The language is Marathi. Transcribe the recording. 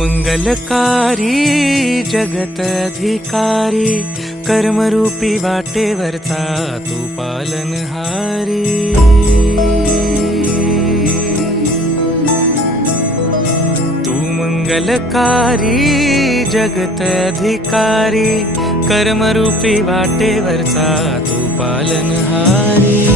मंगलकारी जगत अधिकारी, कर्मरूपी वाटेवरचा तू पालनहारी। तू मंगलकारी जगत अधिकारी, कर्मरूपी वाटेवरचा तू पालनहारी।